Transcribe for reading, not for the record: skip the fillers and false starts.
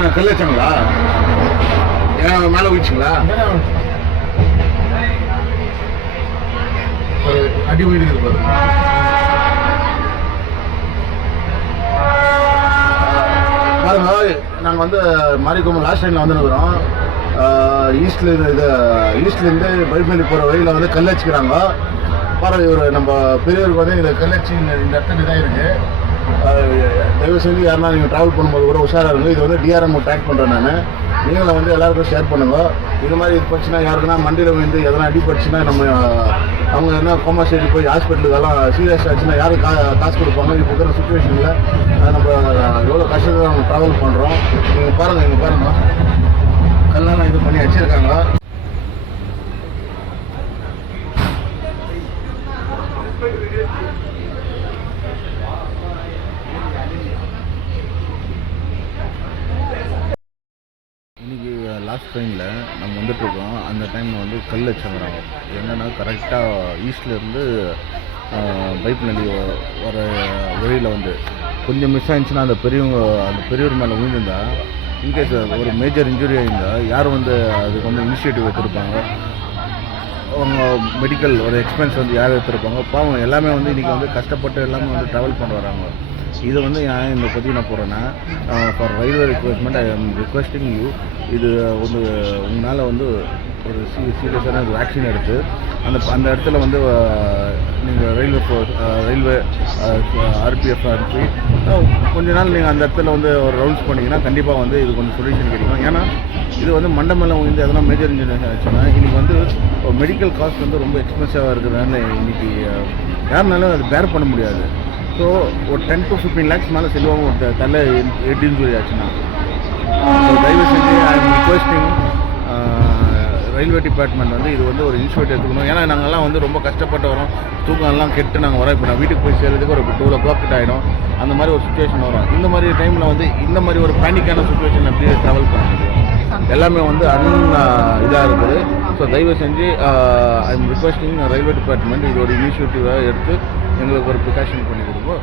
அதான் கல் வச்சாங்களா? ஏன் மேலே போயிடுச்சுங்களா? அடி போயிருக்கு பாருங்க. பாருங்க, நாங்கள் வந்து மாரிக்கோமல் லாஸ்ட் டைமில் வந்துருக்குறோம். ஈஸ்ட்லேருந்து பைப்லைன் போகிற வழியில் வந்து கல் வச்சுக்கிறாங்க. பாருங்க, இவர் நம்ம பெரியவருக்கு வந்து இந்த கல் வச்சு இந்த இடத்துல இதாக இருக்குது. தயவு செஞ்சு யாருன்னா நீங்கள் ட்ராவல் பண்ணும்போது கூட உஷாராக இருங்க. இது வந்து டிஆர்எம் ட்ராக் பண்ணுறேன் நான். நீங்களும் வந்து எல்லாருக்கும் ஷேர் பண்ணுங்க. இது மாதிரி இது போச்சுன்னா யாருக்குன்னா மண்டியில் வந்து எதனா அடிபட்டுச்சுன்னா நம்ம அவங்க என்ன கோமா ஸ்டேஜ் போய் ஹாஸ்பிட்டலுக்கெல்லாம் சீரியஸ் ஆச்சுன்னா யாரும் காசு கொடுப்பாங்க? இப்போ இருக்கிற சுச்சுவேஷனில் நம்ம எவ்வளோ கஷ்டத்தை நம்ம ட்ராவல் பண்ணுறோம். நீங்கள் பாருங்கள், இங்கே பாருங்கள், கல்லாம் இது பண்ணி வச்சுருக்காங்க. இன்றைக்கி லாஸ்ட் ட்ரெயினில் நம்ம வந்துட்டுருக்கோம். அந்த டைமில் வந்து கல் வச்சுக்கிறாங்க. என்னென்னா கரெக்டாக ஈஸ்ட்லேருந்து பைப்நெல்லி வர வழியில் வந்து கொஞ்சம் மிஸ் ஆகிடுச்சுன்னா அந்த பெரியவர் மேலே விழுந்திருந்தா இன்கேஸ் ஒரு மேஜர் இன்ஜுரி ஆகியிருந்தால் யார் வந்து அதுக்கு வந்து இனிஷியேட்டிவ் எடுத்திருப்பாங்க? அவங்க மெடிக்கல் ஒரு எக்ஸ்பென்ஸ் வந்து யார் எடுத்திருப்பாங்க? பாவம் எல்லாமே வந்து இன்றைக்கி வந்து கஷ்டப்பட்டு எல்லாமே வந்து ட்ராவல் பண்ண வராங்க. இது வந்து ஏன் இந்த பற்றி நான் போகிறேன்னா, for railway recruitment I am requesting you, இது வந்து உங்களால் வந்து ஒரு சீரியஸான ஒரு வேக்சின் எடுத்து அந்த இடத்துல வந்து நீங்கள் ரயில்வே ஆர்பிஎஃப் அனுப்பி கொஞ்ச நாள் நீங்கள் அந்த இடத்துல வந்து ஒரு ரவுண்ட்ஸ் பண்ணிங்கன்னா கண்டிப்பாக வந்து இது கொஞ்சம் சொல்யூஷன் கிடைக்கும். ஏன்னா இது வந்து மண்டை மேலே வந்து எதனா மேஜர் இன்ஜுரி ஆச்சுன்னா இன்றைக்கி வந்து மெடிக்கல் காஸ்ட் வந்து ரொம்ப எக்ஸ்பென்சிவாக இருக்கிறதுனால இன்றைக்கி யாருனாலும் அது பேர் பண்ண முடியாது. ஸோ ஒரு 10 to 15 lakhs மேலே செல்வாங்க ஒரு தலை ஹெட் இன்ஜுரி ஆச்சுன்னா. ஸோ தயவு செஞ்சு ஐ எம் ரிக்வெஸ்டிங் ரயில்வே டிபார்ட்மெண்ட் வந்து இது வந்து ஒரு இனிஷியேட்டிவ் எடுத்துக்கணும். ஏன்னா நாங்கள்லாம் வந்து ரொம்ப கஷ்டப்பட்டு வரோம், தூக்கம்லாம் கெட்டு நாங்கள் வரோம். இப்போ நான் வீட்டுக்கு போய் சேர்றதுக்கு ஒரு 12 o'clock கிட்ட ஆகிடும். அந்த மாதிரி ஒரு சுச்சுவேஷன் வரும். இந்த மாதிரி டைமில் வந்து இந்த மாதிரி ஒரு பேனிக்கான சுச்சுவேஷன் எப்படி ட்ராவல் பண்ண முடியும்? எல்லாமே வந்து இதாக இருக்குது. ஸோ தயவு செஞ்சு ஐ எம் ரிக்வெஸ்டிங் ரயில்வே டிபார்ட்மெண்ட் இது ஒரு இனிஷியேட்டிவாக எடுத்து எங்களுக்கு ஒரு ப்ரிகாஷன் பண்ணி கொடுப்போம்.